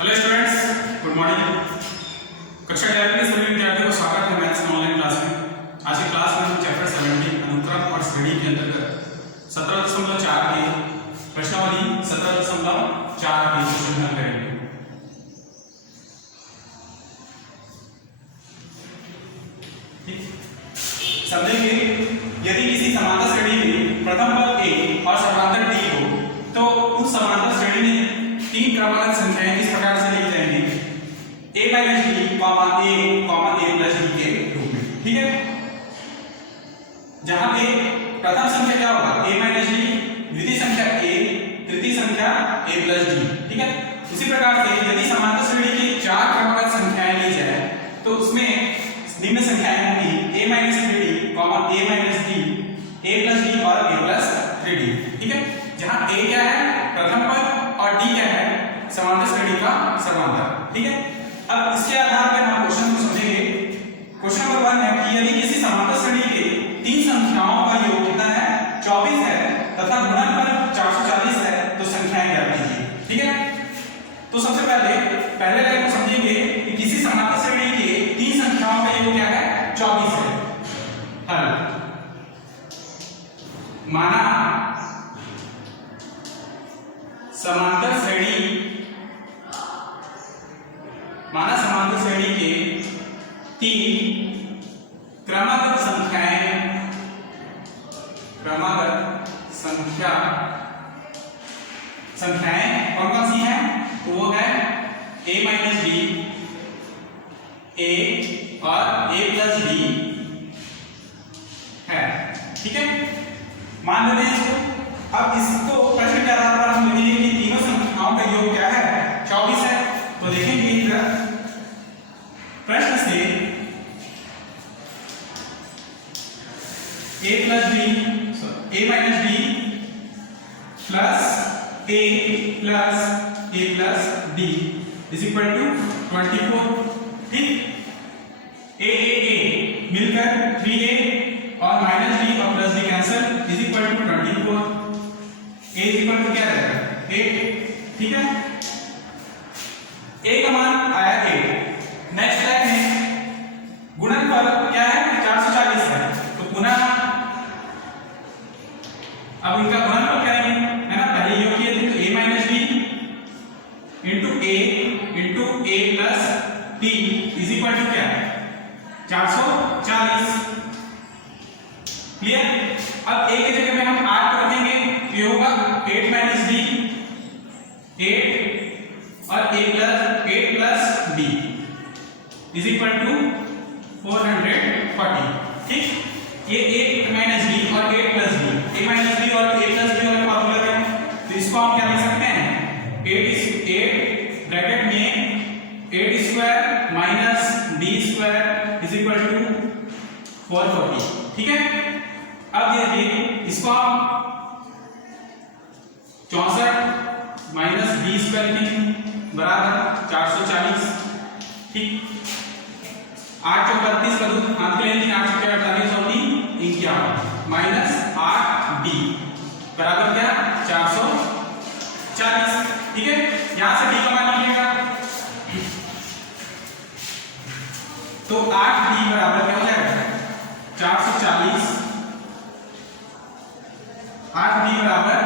Hello students, good morning. कक्षा 11 के सभी विद्यार्थियों को स्वागत है मैथ्स की ऑनलाइन क्लास में। आज की क्लास में हम चैप्टर 17 अनुक्रम और श्रेणी के अंतर्गत 17.4 की प्रश्नावली 17.4 की क्वेश्चन हल करेंगे। समझेंगे यदि किसी समांतर श्रेणी में प्रथम पद a और समांतर d हो तो उस समांतर श्रेणी में तीन क्रमागत संख्याएं इस प्रकार से लिखी जाएंगी a - d, a plus d के रूप में। ठीक है, जहां पे प्रथम संख्या क्या होगा a - d, द्वितीय संख्या a, तृतीय संख्या a plus d। ठीक है, उसी प्रकार से यदि समांतर श्रेणी की चार क्रमागत संख्याएं ली जाए तो उसमें निम्न संख्याएं होंगी a - 3d, a - d, a plus d और a plus 3d। ठीक है, जहां a क्या है प्रथम पद और d क्या है समांतर श्रेणी का समांतर। ठीक है, अब इसके आधार पर हम क्वेश्चन को समझेंगे। क्वेश्चन नंबर 1 है कि यदि किसी समांतर श्रेणी के तीन संख्याओं का योग कितना है 24 है तथा गुणनफल 440 है तो संख्याएं ज्ञात कीजिए। ठीक है, तो सबसे पहले लाइन को समझेंगे कि किसी समांतर श्रेणी के तीन संख्याओं का योग क्या है 24 है। हल माना समांतर श्रेणी के तीन क्रमागत संख्याएं कौन कौन सी हैं तो वो है a - d, a और a plus d है। ठीक है, मान लेते हैं इसको। अब इसको प्रश्न के आधार पर हम लिखेंगे कि तीनों संख्याओं का योग क्या है 24 है। तो देखेंगे प्रश्न से a plus d is equal to 24। ठीक, a मिलकर 3a और माइनस d और plus d cancel is equal to 24। a is equal to क्या रहेगा 8। ठीक है, a का मान आया 8। नेक्स्ट लाइन है गुणनफल क्या है 440 है तो पुनः अब इनका गुणनफल करेंगे है ना। पहले योग किए थे तो a - d into a plus d is equal to क्या 440। क्लियर। अब a की जगह में हम 8 को रखेंगे तो ये होगा 8 - d 8 और a plus d is equal to 440। ठीक, ये 8 - d और 8 plus d, a - d और a plus d वाला फार्मूला है तो इसको हम क्या लिख सकते हैं 8 ब्रैकेट में 8 square minus d square is equal to 440। ठीक है, अब देखिए इसको हम 64 माइनस d स्क्वायर लिखेंगे बराबर 440। ठीक, 8 चौक 32 का दूध हाथ के लेंगे 8 चौक 48 और 3 51 माइनस 8d बराबर क्या 440। ठीक है, यहां से d का मान निकलेगा तो 8d बराबर क्या हो जाएगा 440। 8d बराबर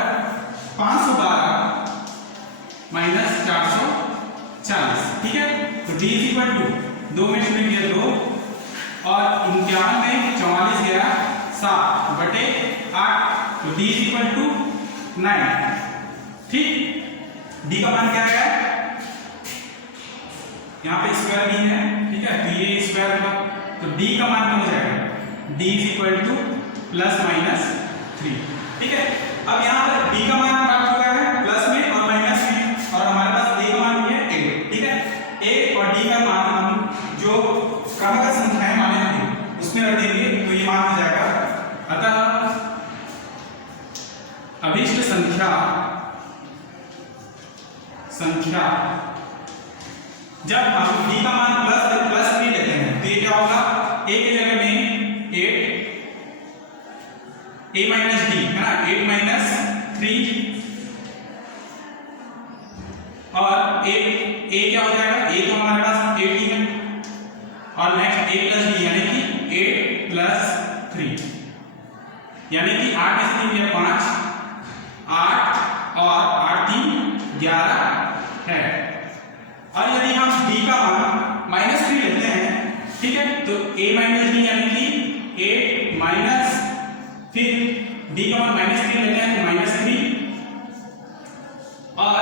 512 माइनस 440। ठीक है, तो d इज इक्वल टू 2 में शून्य गया 2 और 51 में 44 गया 7 बटे 8 तो d इज इक्वल टू 9। ठीक, d का मान क्या है यहाँ पे स्क्वायर भी है। ठीक है, तो ये स्क्वायर होगा तो d का मान क्या हो जाएगा d is equal two plus minus 3। ठीक है, अब यहाँ पर d का मान प्राप्त हो गया है प्लस में और माइनस में और हमारे पास a का मान भी है 8। ठीक है, a और d का मान हम जो क्रमागत संख्याएं माने थे उसमें रख देंगे तो ये मान हो जाएगा। अतः अभिष्ट संख्या जब हम d का मान प्लस 3 लेते हैं तो ये क्या होगा a की जगह में 8 a माइनस d है ना 8 माइनस 3 और a a क्या हो जाएगा, a तो हमारे पास 8 ही है और नेक्स्ट a प्लस b यानी कि 8 प्लस 3 यानी कि 8 में से 3 5 8 और 8 3 11 है। और यदि हम b का मान -3 लेते हैं, ठीक है, तो a माइनस b यानी कि 8 माइनस फिर b का मान -3 लेते हैं तो -3 और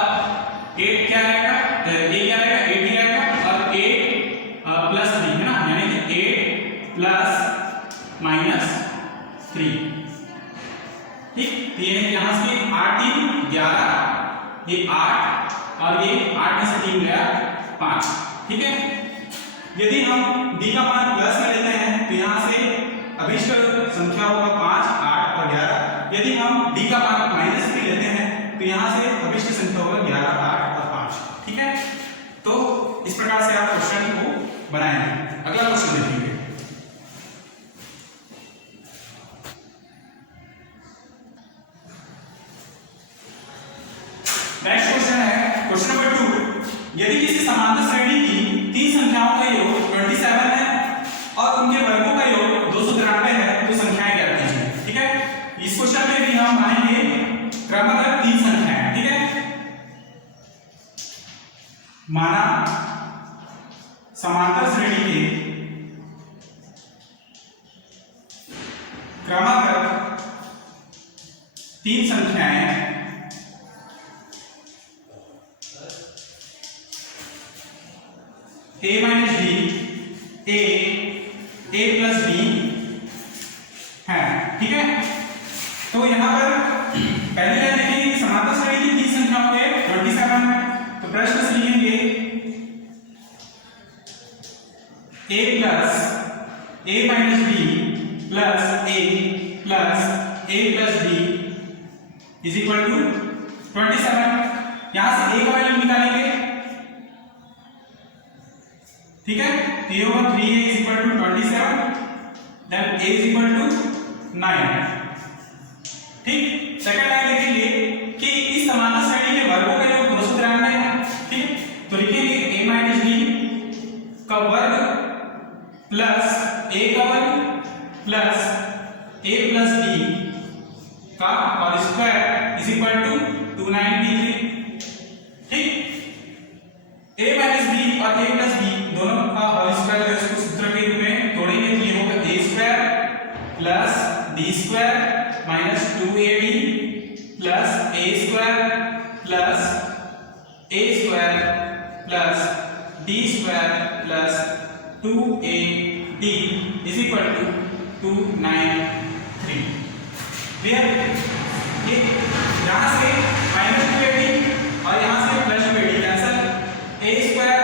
8 क्या रहेगा, a क्या रहेगा 8 ही रहेगा और 8 प्लस 3 है ना, यानी कि 8 प्लस -3, ठीक। तो ये यहाँ से 8 3 11, ये 8 और ये 8 में से 3 गया 5, ठीक है। यदि हम b का मान प्लस में लेते हैं तो यहाँ से अभिष्ट संख्या होगा 5 8 और 11। यदि हम b का मान -3 लेते हैं तो यहाँ से अभिष्ट संख्या होगा 11 8 और 5, ठीक है। तो इस प्रकार से आप क्वेश्चन को बनाएंगे। अगला क्वेश्चन देखेंगे। नेक्स्ट क्वेश्चन है क्वेश्चन नंबर 2। यदि किसी समांतर श्रेणी की 3 संख्याओं का योग 27 है और उनके वर्गों का योग 293 है तो संख्याएं ज्ञात कीजिए, ठीक है। इस क्वेश्चन में भी हम मानेंगे क्रमबद्ध 3 संख्याएं, ठीक है। माना समांतर श्रेणी के क्रमबद्ध 3 संख्याएं a minus b a plus b है, ठीक है। तो यहाँ पर पहले क्या देखेंगे कि समांतर श्रेणी की 3 संख्याओं के 27 है, तो प्रश्न से लिखेंगे a minus b plus a plus b is equal to 27। यहाँ से a का वैल्यू निकालेंगे, ठीक है। तो ये होगा 3a is equal to 27, then a is equal to 9, ठीक। सेकंड लाइन लिखेंगे कि इस समांतर श्रेणी के वर्गों का योग 293 है, ठीक। तो लिखेंगे a माइनस b का वर्ग प्लस a का वर्ग प्लस a प्लस b का और स्क्वायर इज इक्वल टू 293, ठीक। a माइनस b और a प्लस b दोनों का होल स्क्वायर जो इसको सूत्र के रूप में तोड़ेंगे तो ये होगा a square plus b square minus 2ab plus a square plus d square plus 2ab is equal to 293। Clear? ये यहाँ से माइनस 2ab और यहाँ से plus 2ab cancel, a square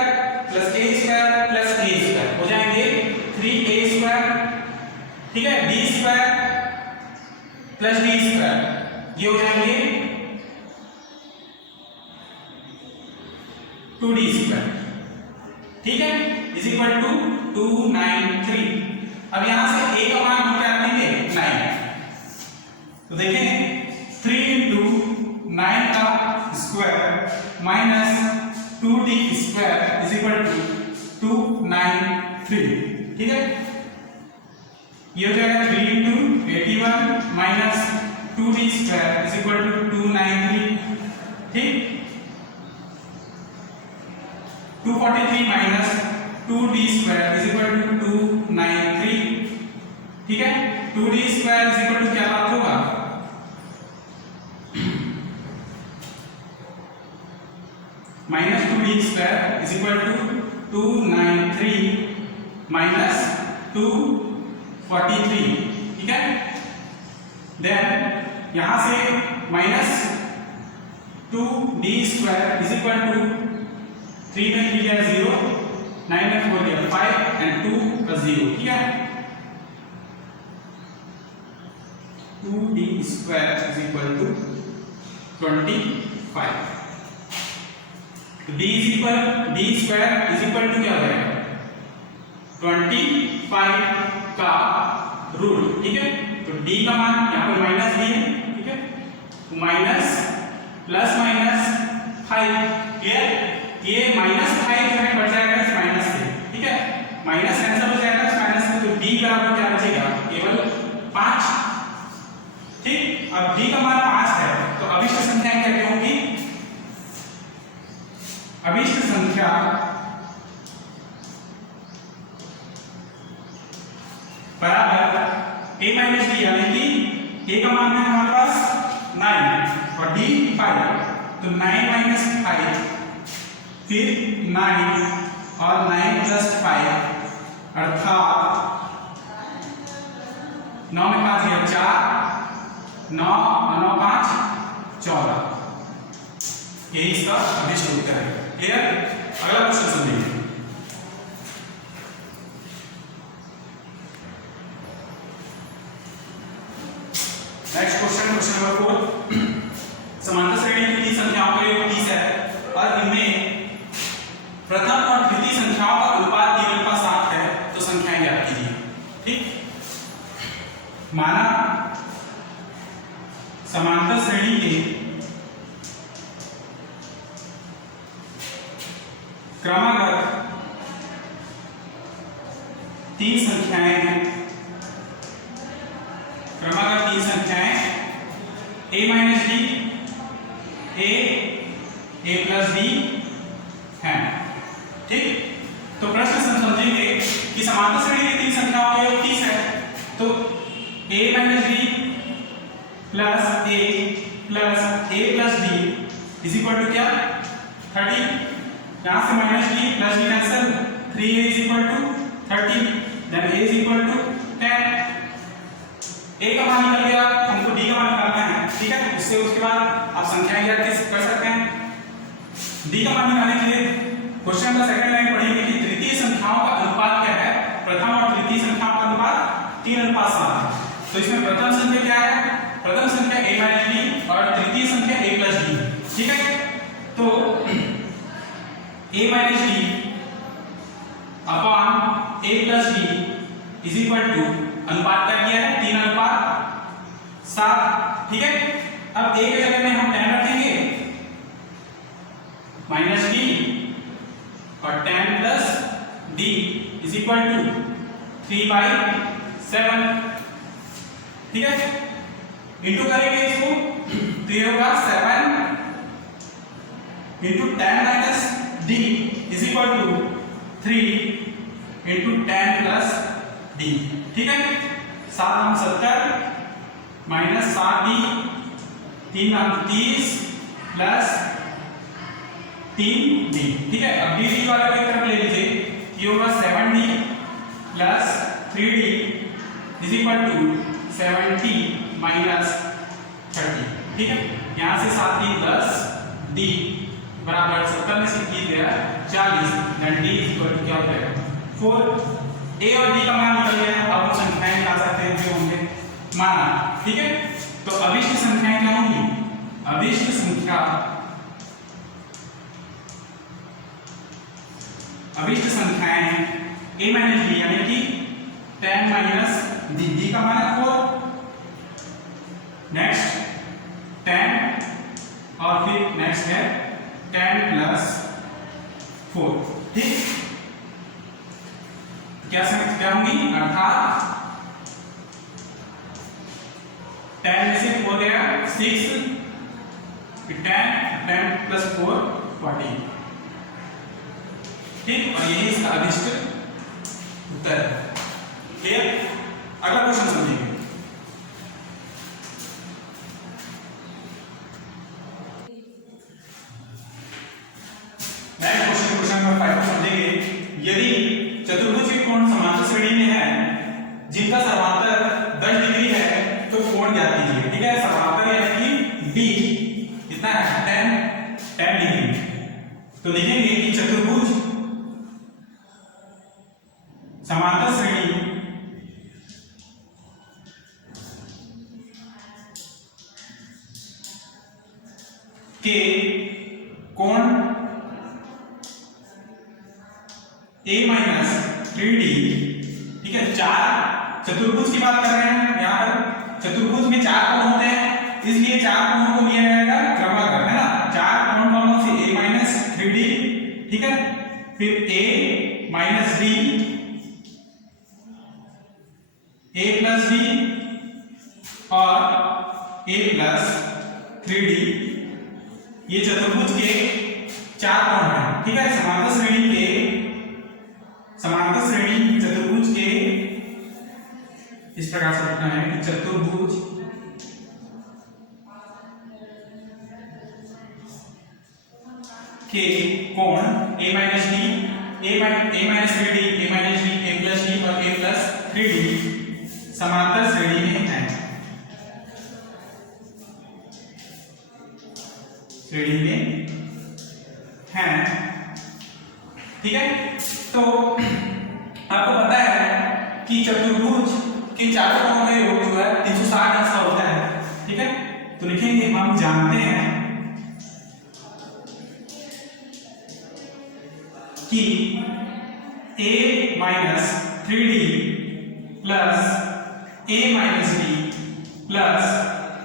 plus a square plus a square हो जाएंगे 3a square, ठीक है। d square plus d square ये हो जाएंगे 2d स्क्वायर, ठीक है, इज इक्वल टू 293। अब यहां से a का मान हम क्या रखेंगे 9, तो देखें 3 into 9 का square minus 2d square is equal to 293, ठीक है। ये हो जाएगा 3 into 81 minus 2d square is equal to 293, ठीक। 243 minus 2d square is equal to 293, ठीक है। 2d square is equal to क्या बात होगा minus 2d square is equal to 293 minus 243, ठीक है। देन यहां से minus 2d square is equal to 3 में 3 गया 0, 9 में 4 गया 5 एंड 2 प्लस 0, ठीक है। 2d square is equal to 25। d square is equal to क्या हो जाएगा 25 का रूट, ठीक है। तो d का मान यहाँ पर माइनस d है, ठीक है, माइनस प्लस माइनस 5, क्लियर। ये -5 जो है बढ़ जाएगा इस माइनस से, ठीक है, माइनस कैंसिल हो जाएगा इस माइनस से, तो d बराबर क्या बचेगा, केवल 5। ठीक, अब d का मान 5 है तो अभिष्ट संख्या क्या होंगी, अभिष्ट संख्या बराबर a माइनस डी, यानी कि a का मान है हमारे पास 9 और d 5, तो 9 माइनस 5 फिर 9 और 9 प्लस 5 अर्थात 9 में 5 गया 4, 9 और 9 5 14, यही इसका अभिष्ट उत्तर है। क्लियर? अगला क्वेश्चन समझिए। Next question, question number 4। समांतर श्रेणी की संख्याओं का योग 30 है और इनमें प्रथम और द्वितीय संख्याओं का अनुपात 3:7 है, तो संख्याएं ज्ञात कीजिए। ठीक, माना समांतर श्रेणी के क्रमागत 3 संख्याएं हैं, क्रमागत 3 संख्याएं a minus D, a plus D हैं। ठीक, तो प्रश्न समझेंगे कि समांतर श्रेणी की 3 संख्याओं का योग 30 है, तो a minus d plus a plus d is equal to क्या, 30। यहां से minus d plus d cancel, 3a is equal to 30, then a is equal to 10। a का मान निकल गया, हमको d का मान निकालना है, ठीक है। उससे उसके बाद आप संख्याएं ज्ञात कर सकते हैं। d का मान निकालने के लिए क्वेश्चन का सेकंड लाइन पढ़ेंगे कि तृतीय संख्याओं का अनुपात क्या है, प्रथम और द्वितीय संख्याओं का अनुपात 3:7 है। तो इसमें प्रथम संख्या क्या है, प्रथम संख्या a माइनस d और तृतीय संख्या a प्लस d, ठीक है। तो a minus d upon a plus d is equal to अनुपात क्या किया है, 3:7, ठीक है। अब a के जगह में हम 10 रखेंगे, माइनस d और 10 plus d is equal to 3/7, ठीक है। इंटू करेंगे इसको तो ये होगा 7 into 10 minus d is equal to 3 into 10 plus d, ठीक है। 7 70 माइनस 7d, 3 30 प्लस 3d, ठीक है। अब dd वाले की तरफ ले लीजिए, ये होगा 7d plus 3d is equal to 70 minus 30, ठीक है। यहां से 7 3 10, d बराबर 70 में से 30 गया 40, then d is equal to क्या हो जाएगा 4। a और d का मान निकल गया, अब हम संख्याएं निकाल सकते हैं जो होंगे माना, ठीक है। तो अभिष्ट संख्याएं क्या होंगी, अभिष्ट संख्या, अभिष्ट संख्याएं a माइनस d यानी कि 10 माइनस d का मान है 4, नेक्स्ट 10 और फिर नेक्स्ट है 10 प्लस 4, ठीक। क्या होंगी, अर्थात 10 में से 4 गया 6, 10 प्लस 4 40, ठीक। और यही इसका अभिष्ट उत्तर है। क्लियर? अगला क्वेश्चन समझिए। नेक्स्ट क्वेश्चन, क्वेश्चन नंबर 5 समझेंगे। यदि चतुर्भुज के कोण समांतर श्रेणी में है जिनका सर्वांतर 10 डिग्री है, तो कोण ज्ञात कीजिए, ठीक है। सर्वांतर यानी कि b कितना है, 10 डिग्री। तो लिखेंगे कि चतुर्भुज समांतर श्रेणी के कोण a माइनस 3d, ठीक है। 4 चतुर्भुज की बात कर रहे हैं, यहाँ पर चतुर्भुज में 4 कोण होते हैं, इसलिए 4 कोणों को लिया जाएगा क्रमागत, है ना। 4 कोण कौन से, a माइनस 3d ठीक है, फिर a minus d, a plus d और a प्लस 3d, ये चतुर्भुज के 4 कोण हैं, ठीक है। समांतर श्रेणी चतुर्भुज के इस प्रकार से लिखना है कि चतुर्भुज के कोण a minus d, a minus 3d, a minus d, a plus d और a प्लस 3d समांतर श्रेणी में है, ठीक है। तो आपको पता है कि चतुर्भुज के चारों कोणों का योग जो है 360 अंश का होता है, ठीक है। तो लिखेंगे, हम जानते हैं कि a minus 3d plus a minus d plus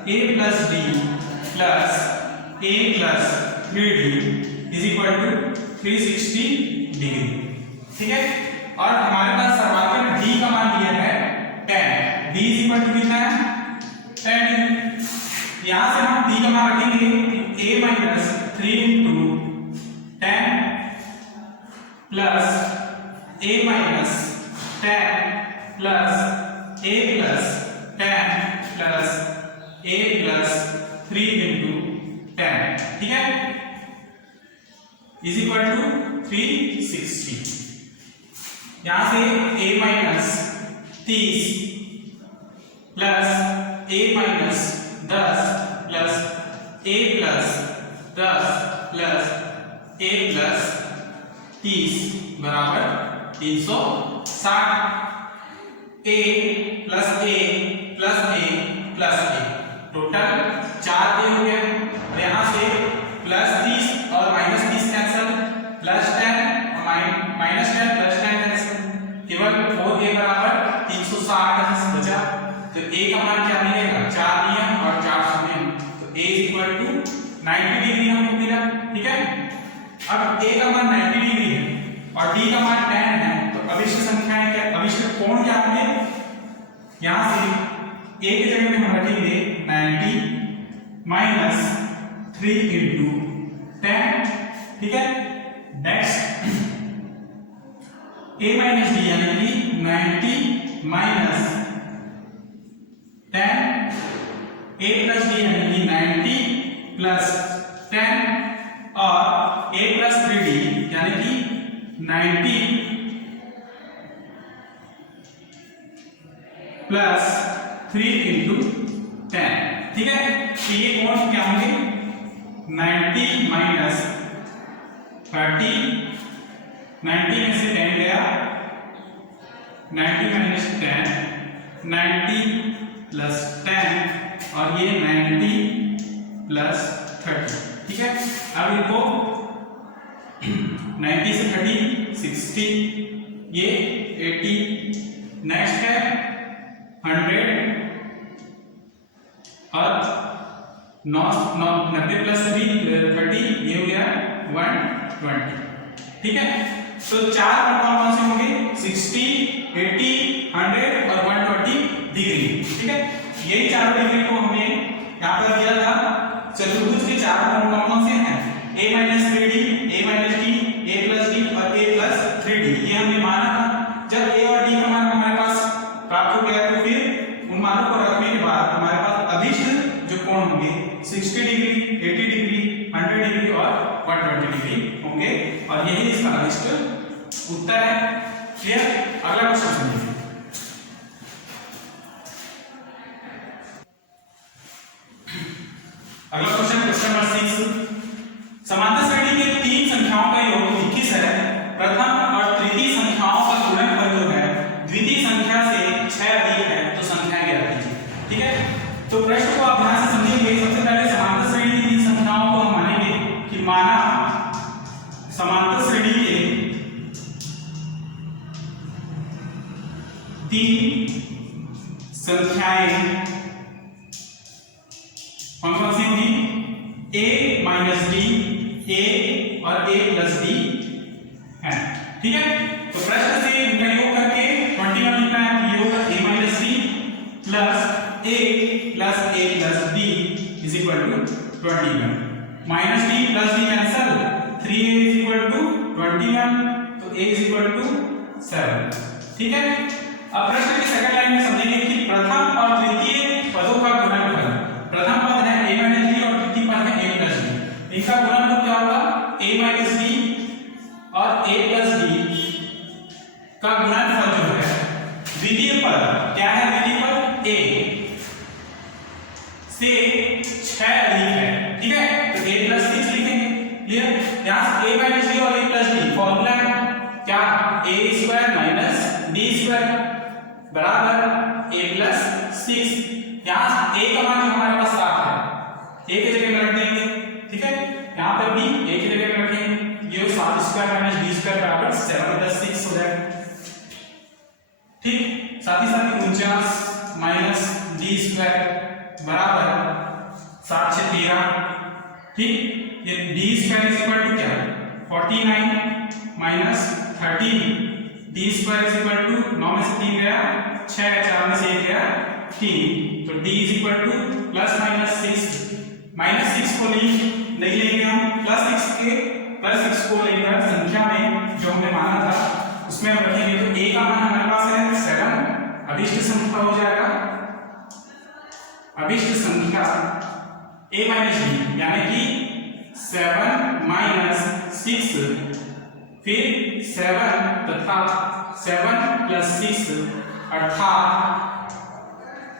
a plus d plus a plus 3d is equal to 360 degree, ठीक है। और हमारे पास सर्वात्मक d का मान दिया है 10, d इज इक्वल टू कितना है 10 डिग्री। यहां से हम d का मान रखेंगे a minus 3 into 10 plus a minus 10 plus a plus 10 plus a plus 3 into 10, ठीक है, इज इक्वल टू 360। यहां से a minus 30 plus a minus 10 plus a plus 10 plus a plus 30 बराबर 360। a plus a plus a plus a, total 4 a हो गया। यहां से plus 30 और माइनस 30 कैंसिल, प्लस 10 और माइनस 10 प्लस 10 कैंसिल, केवल 4a बराबर 360 बचा। तो a का मान क्या मिलेगा, 4 नियम और 4 शून्य, तो a is equal to 90 degree हमको मिला, ठीक है। अब a का मान 90 डिग्री है और d का मान 10 है, तो अभिष्ट संख्याएं क्या, अभिष्ट कोण क्या होंगे, यहां से a की जगह में हम रखेंगे 90 माइनस 3 इंटू 10, ठीक है। नेक्स्ट a माइनस d यानी कि 90 माइनस 10, a प्लस d यानी कि 90 प्लस 10 और a प्लस 3d यानी कि 90 प्लस 3 इंटू 10, ठीक है। तो ये कोण क्या होंगे, 90 माइनस 30, 90 में से 10 गया, 90 माइनस 10, 90 प्लस 10 और ये 90 प्लस 30, ठीक है। अब इनको 90 से 30 60, ये 80, नेक्स्ट है 100 और 90 प्लस 30 ये हो गया 120, ठीक है। तो 4 कोण कौन से होंगे, 60, 80, 100 और 120 डिग्री, ठीक है। यही चारों डिग्री को हमने यहाँ पर दिया था। चतुर्भुज के 4 कोण कौन से हैं, a minus 3d, a minus d, a plus d और a प्लस 3d, ये हमने माना था। जब a और d का मान हमारे पास प्राप्त हो गया तो फिर उन मानों को रखने के बाद हमारे पास अभिष्ट जो कोण होंगे 60 डिग्री, 80 डिग्री, 100 डिग्री और 120 डिग्री होंगे और यही इसका अभिष्ट उत्तर है। क्लियर। अगला क्वेश्चन सुनिए। अगला क्वेश्चन नंबर 6, समांतर श्रेणी के 3 संख्याओं का योग 21 है। प्रथम और तृतीय संख्याओं का गुणनफल जो है द्वितीय संख्या से 6 अधिक है, तो संख्याएं ज्ञात कीजिए, ठीक है। तो प्रश्न को आप ध्यान से समझेंगे। सबसे पहले समांतर श्रेणी की 3 संख्याओं को हम मानेंगे कि माना समांतर श्रेणी के 3 संख्याएं कौन कौन सी होंगी, a माइनस d, a और a प्लस d ठीक है, तो प्रश्न से इनका योग करके 21 लिखना है। योग a minus d plus a plus a plus d is equal to 21। Minus d plus d cancel, 3a is equal to 21, तो a इज इक्वल टू 7। ठीक है, अब प्रश्न की सेकंड लाइन में समझेंगे कि प्रथम और तृतीय पदों का गुणनफल। प्रथम पद है a माइनस d और तृतीय पद है a प्लस d। इनका गुणनफल क्या होगा? a माइनस d और a प्लस d का गुणनफल जो है द्वितीय पद क्या है? द्वितीय पद a से 6 अधिक है। ठीक है, तो a प्लस 6 लिखेंगे। क्लियर? यहां से a माइनस d और a प्लस d फॉर्मूला है क्या? a square minus d square बराबर a प्लस 6। यहां a का मान जो हमारे पास 7 है, a की जगह में रख देंगे। ठीक है, यहां पर भी a की जगह में रखेंगे। ये 7 स्क्वायर माइनस d स्क्वायर बराबर 7 प्लस 6 हो जाएगा। ठीक, साथ ही 49 माइनस d स्क्वायर बराबर 7 से 13। ठीक, ये d square is equal to क्या? 49 minus 13 d square is equal to 9 में से 3 गया 6, 4 में से 1 गया 3, तो d is equal two plus minus 6। Minus 6 को नहीं लेंगे हम, प्लस 6 के प्लस 6 को लेकर संख्या में जो हमने माना था उसमें हम रखेंगे। तो a का मान हमारे पास है 7, अभिष्ट संख्या हो जाएगा। अभिष्ट संख्या a माइनस d यानी कि 7 माइनस 6, फिर 7 तथा 7 प्लस 6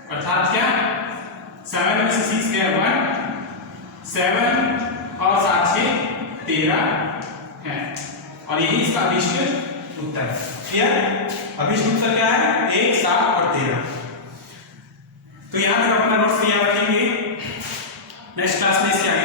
अर्थात क्या? 7 में से 6 गया 1, 7 और 7 से 13 है, और यही इसका अभिष्ट उत्तर है। क्लियर? अभिष्ट उत्तर क्या है? 1, 7 और 13। तो यहां तक अपना नोट्स तैयार रखेंगे। नेक्स्ट क्लास में इसके आगे